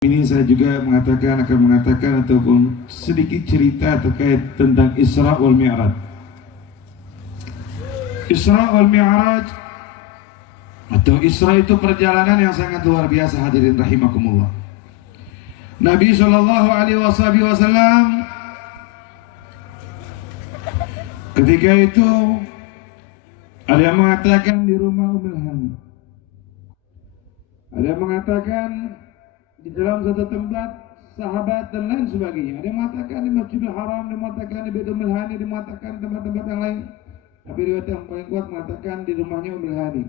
Ini saya juga akan mengatakan ataupun sedikit cerita terkait tentang Isra wal Mi'raj. Isra wal Mi'raj atau Isra itu perjalanan yang sangat luar biasa, hadirin rahimakumullah. Nabi sallallahu alaihi wasallam ketika itu ada yang mengatakan di rumah Ummul Hani, ada yang mengatakan di dalam satu tempat sahabat dan lain sebagainya. Ada yang mengatakan di Masjidil Haram, ada yang mengatakan di Baitul Hani, ada yang mengatakan tempat-tempat yang lain. Tapi riwayat yang paling kuat mengatakan di rumahnya Ummul Hani.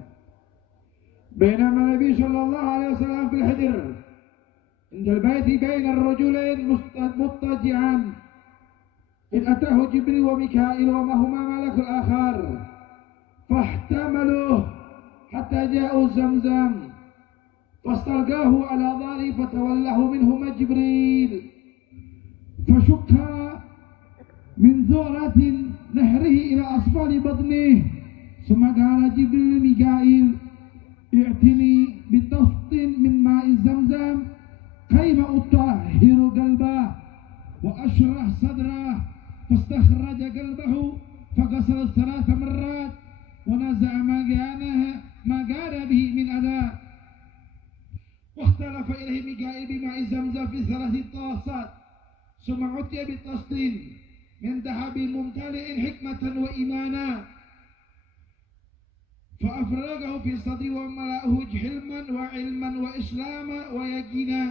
Bainama Nabi sallallahu alaihi wasallam fil hijr indal baiti baina ar-rajulain muttaji'an إذ أتاه جبريل وميكائيل ومعهما ملك الآخر فاحتملوه حتى جاءوا زمزم فاستلقاه على ظهره فتولاه منهما جبريل فشق من ذرة نهره إلى أسفل بطنه ثم قال جبريل ميكائيل ائتني بطست من ماء زمزم كيما أطهر قلبه وأشرح صدره فاستخرج قلبه فغسل 3 مرات ونزع ما قال به من أذى واختلف إليه ميكائيل بماء زمزم في 3 طاسات ثم عطي بطست من ذهب ممتلئ حكمة وإيمانا فأفرغه في صدره وملأه حلما وعلما وإسلاما ويقينا.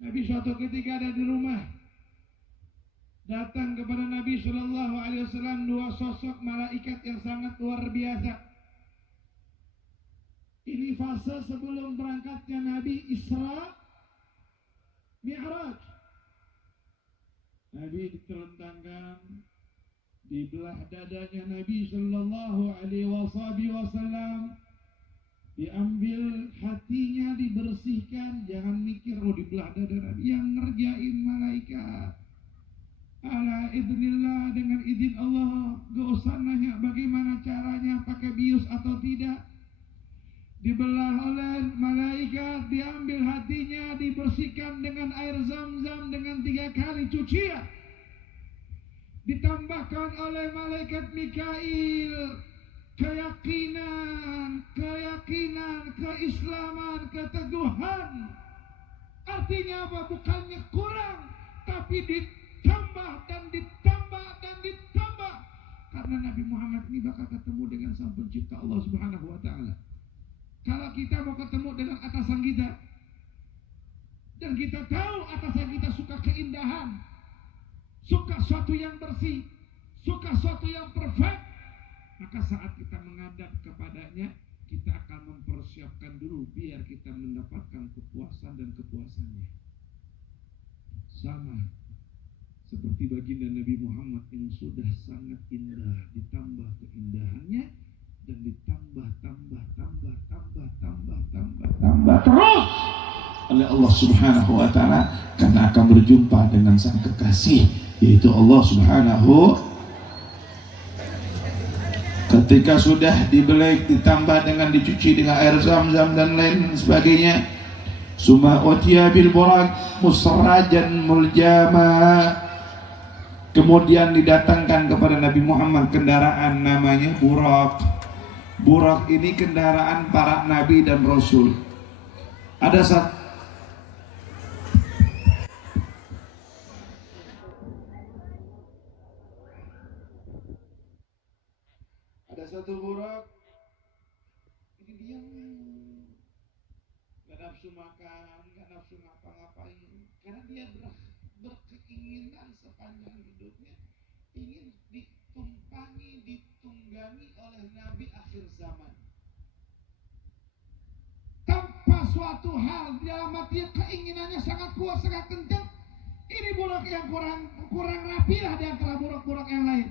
Nabi suatu ketika ada di rumah, datang kepada Nabi Shallallahu Alaihi Wasallam 2 sosok malaikat yang sangat luar biasa. Ini fase sebelum berangkatnya Nabi Isra Mi'raj. Nabi ditelentangkan di belah dadanya Nabi Shallallahu Alaihi Wasallam, diambil hatinya, dibersihkan. Jangan mikir di belah dada Nabi, yang ngerjain malaikat. Ala idznillah, dengan izin Allah. Gak usah nanya bagaimana caranya, pakai bius atau tidak. Dibelah oleh malaikat, diambil hatinya, dibersihkan dengan air zam-zam dengan 3 kali cucian. Ditambahkan oleh malaikat Mikail keyakinan, keislaman, keteguhan. Artinya apa? Bukannya kurang, tapi ditambah dan ditambah dan ditambah. Karena Nabi Muhammad ini bakal ketemu dengan Sang Pencipta Allah Subhanahu wa Ta'ala. Kalau kita mau ketemu dengan atasan kita, dan kita tahu atasan kita suka keindahan, suka sesuatu yang bersih, suka sesuatu yang perfect, maka saat kita menghadap kepadanya, kita akan mempersiapkan dulu biar kita mendapatkan kepuasan dan kepuasannya. Sama seperti baginda Nabi Muhammad yang sudah sangat indah, ditambah keindahannya dan ditambah terus oleh Allah Subhanahu wa Ta'ala, karena akan berjumpa dengan sang kekasih, yaitu Allah Subhanahu. Ketika sudah dibelek, ditambah dengan dicuci dengan air zam-zam dan lain sebagainya, summa utiya bil burak musrajan muljama, kemudian didatangkan kepada Nabi Muhammad kendaraan namanya burak. Burak ini kendaraan para nabi dan rasul. Ada satu burak, ini diam, gak nafsu makan, gak nafsu ngapa-ngapain, karena dia berkeinginan sepanjang hidupnya ingin ditumpangi, ditunggangi oleh Nabi akhir zaman. Tanpa suatu hal, di dalam hati keinginannya sangat kuat, sangat kencang. Ini burak yang kurang rapi lah di antara burak-burak yang lain.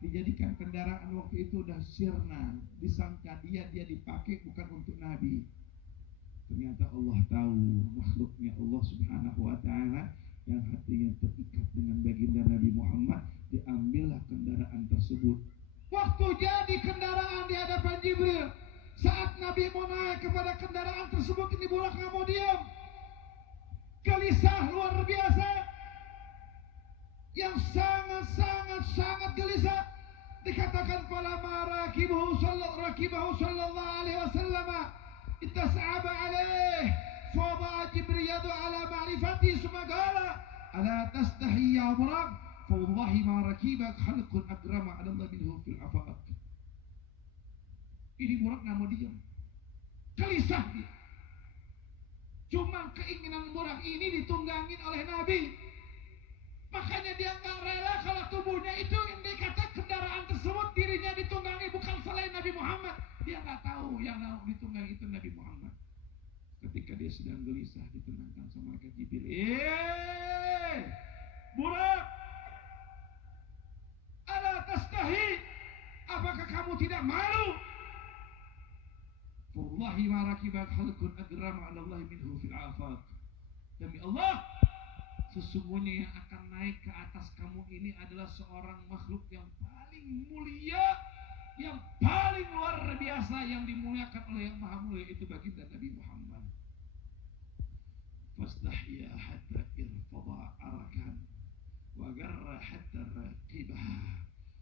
Dijadikan kendaraan waktu itu udah sirna, disangka dia dipakai bukan untuk Nabi. Ternyata Allah tahu makhluknya Allah Subhanahu wa Ta'ala yang hatinya terikat dengan baginda Nabi Muhammad, diambillah kendaraan tersebut. Waktu jadi kendaraan di hadapan Jibril, saat Nabi mau naik kepada kendaraan tersebut, ini burak nggak mau diam. gelisah luar biasa, yang sangat gelisah. Dikatakan falamma rakibahu sallallahu alaihi wasallam ittas'aba alaih fawada'a Jibril yadu ala ma'rifati summa qala ala tastahi ya Buraq fawallahi ma rakibak khalqun akrama 'ala Allah minhu fil afaq. Ini Buraq nggak mau diam, gelisah dia. Cuma keinginan Buraq ini ditunggangin oleh Nabi. Makanya dia nggak rela kalau tubuhnya itu yang dikata kendaraan tersebut dirinya ditunggangi bukan selain Nabi Muhammad. Dia nggak tahu yang ditunggangi itu Nabi Muhammad. Ketika dia sedang gelisah ditenangkan sama malaikat Jibril. Buraq, ala tastahi? Apakah kamu tidak malu? Wallahi ma rakibak khalqun akrama 'ala Allah minhu fil afaq. Demi Allah, sesungguhnya yang akan naik ke atas kamu ini adalah seorang makhluk yang paling mulia, yang paling luar biasa, yang dimuliakan oleh yang maha mulia, itu baginda Nabi Muhammad. Fastahya hatta irfada arakan wa garra hatta raqibah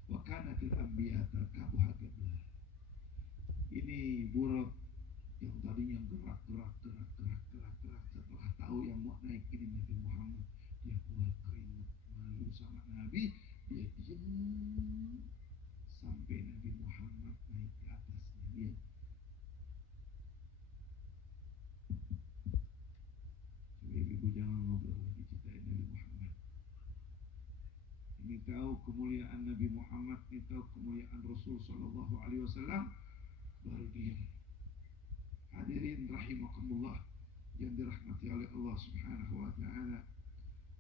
wa kanatil anbiya tarkabuha qabla. Ini Buraq yang tadinya gerak setelah tahu yang mau naik ini Nabi Muhammad, dia keluar keringat, malu sama Nabi, dia diam sampai Nabi Muhammad naik ke atasnya. Dia ibu jangan ngobrol lagi, ceritain Nabi Muhammad. Ini tahu kemuliaan Nabi Muhammad, ini tahu kemuliaan Rasul Sallallahu Alaihi Wasallam, baru diam. Hadirin rahimakumullah yang dirahmati oleh Allah Subhanahu wa taala.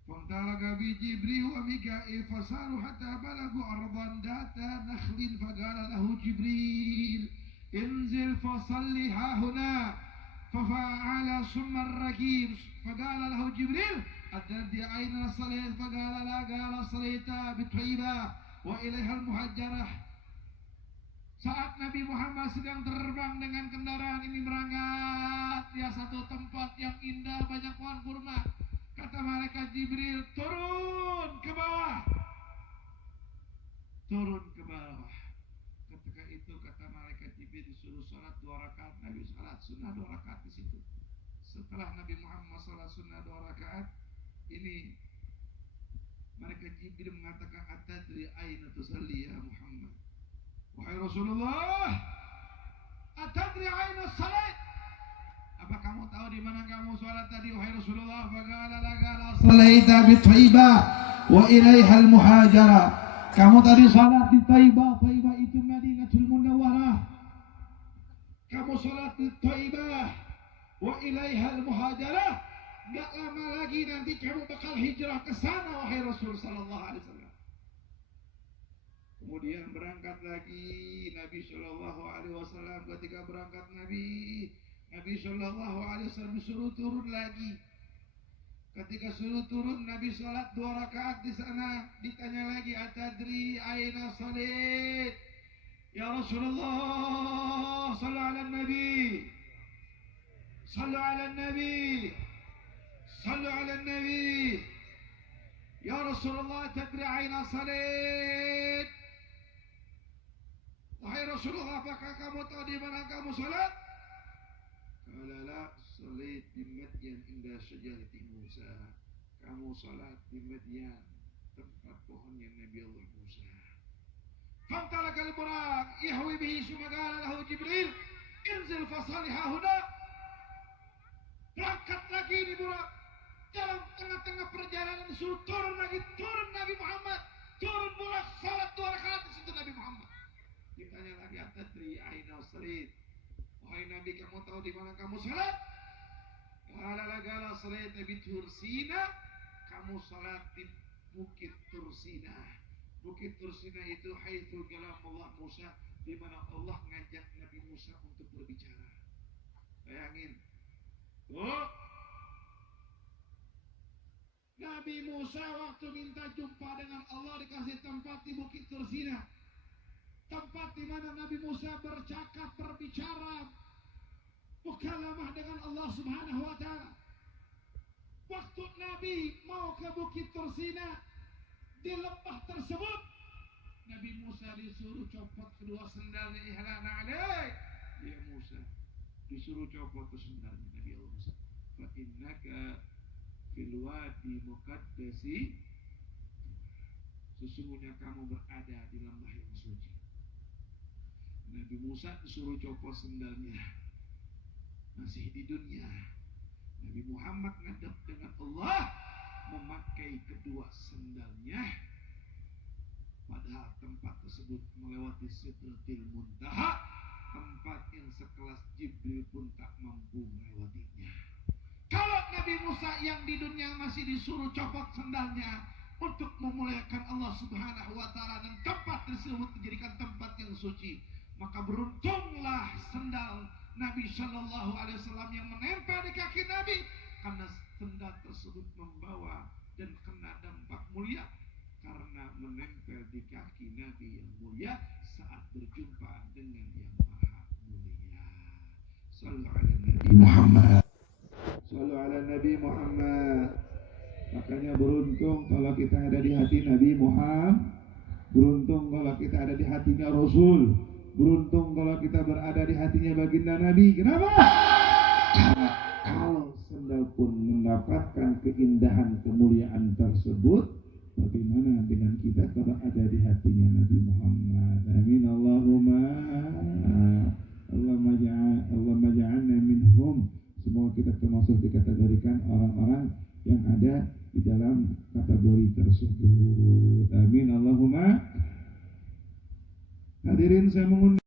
Fantalaqa bi Jibril wa Mika'il fasaru hatta balagu ardan data nakhlin faqala lahu Jibril inzil fasalli hahuna fafa'ala summa ar-rakib faqala lahu Jibril atadri aina salat faqala la qala salita bi Thaibah wa ilaiha al-muhajjarah. Saat Nabi Muhammad sedang terbang dengan kendaraan ini berangkat di satu tempat yang indah, banyak pohon kurma. Kata malaikat Jibril, turun ke bawah. Turun ke bawah. Ketika itu kata malaikat Jibril disuruh sholat 2 rakaat. Nabi sholat sunnah 2 rakaat di situ. Setelah Nabi Muhammad sholat sunnah 2 rakaat, ini malaikat Jibril mengatakan, atadri aina tusalli ya Muhammad. Wahai Rasulullah, atadri aina salat? Apa kamu tahu di mana kamu salat tadi wahai Rasulullah? Faqala la salaita bi Thaibah wa ilaiha al-muhajara. Kamu tadi salat di Thaibah. Thaibah itu Madinatul Munawwarah. Kamu salat di Thaibah wa ilaiha al-muhajara. Enggak lama lagi nanti kamu bakal hijrah ke sana wahai Rasul sallallahu alaihi wasallam. Kemudian berangkat lagi Nabi Shallallahu Alaihi Wasallam. Ketika berangkat Nabi Shallallahu Alaihi Wasallam suruh turun lagi. Ketika suruh turun, Nabi sholat 2 rakaat di sana. Ditanya lagi, atadri aina salat? Ya Rasulullah, sallu ala Nabi, sallu ala Nabi, sallu ala Nabi. Ya Rasulullah, atadri aina salat? Wahai Rasulullah, apakah kamu tahu di mana kamu salat? Qala la, salat di Madyan inda syajarati Musa. Kamu salat di Madyan, tempat pohonnya Nabi Allah Musa. Fantalaka al-Buraq yahwi bihi summa qala lahu Jibril inzil fasalli hahuna. Berangkat lagi di Buraq. Dalam tengah-tengah perjalanan disuruh turun lagi, turun Nabi Muhammad, turun Buraq, salat 2 rakaat di situ Nabi Muhammad. Ditanya lagi, atadri aina salat? Wahai Nabi, kamu tahu di mana kamu salat? Qala salat bi Tursina. Kamu salat di Bukit Tursina. Bukit Tursina itu haitsu kalamullah Musa, di mana Allah ngajak Nabi Musa untuk berbicara. Bayangin. Nabi Musa waktu minta jumpa dengan Allah dikasih tempat di Bukit Tursina. Tempat di mana Nabi Musa bercakap, berbicara, mukalamah dengan Allah Subhanahu wa taala. Waktu Nabi mau ke Bukit Tursina, di lembah tersebut Nabi Musa disuruh copot kedua sendalnya. Ihlana alaik ya Musa, disuruh copot ke sendalnya Nabi Allah Musa. Fa innaka fil wadi muqaddasi, sesungguhnya kamu berada di lembah yang suci. Nabi Musa disuruh copot sendalnya, masih di dunia. Nabi Muhammad ngadep dengan Allah, memakai kedua sendalnya, padahal tempat tersebut melewati Sidratil Muntaha, tempat yang sekelas Jibril pun tak mampu melewatinya. Kalau Nabi Musa yang di dunia masih disuruh copot sendalnya untuk memuliakan Allah Subhanahu wa Ta'ala, dan tempat tersebut dijadikan tempat yang suci, maka beruntunglah sendal Nabi Shallallahu Alaihi Wasallam yang menempel di kaki Nabi, karena sendal tersebut membawa dan kena dampak mulia karena menempel di kaki Nabi yang mulia saat berjumpa dengan yang maha mulia. Sallu ala Nabi Muhammad. Sallu ala Nabi Muhammad. Makanya beruntung kalau kita ada di hati Nabi Muhammad, beruntung kalau kita ada di hatinya Rasul, beruntung kalau kita berada di hatinya baginda Nabi. Kenapa? Karena kalau sendal pun mendapatkan keindahan kemuliaan tersebut, bagaimana dengan kita kalau ada di hatinya Nabi Muhammad? Amin Allahumma. Allahumma ja'alna minhum. Semoga kita termasuk dikategorikan orang-orang yang ada di dalam kategori tersebut.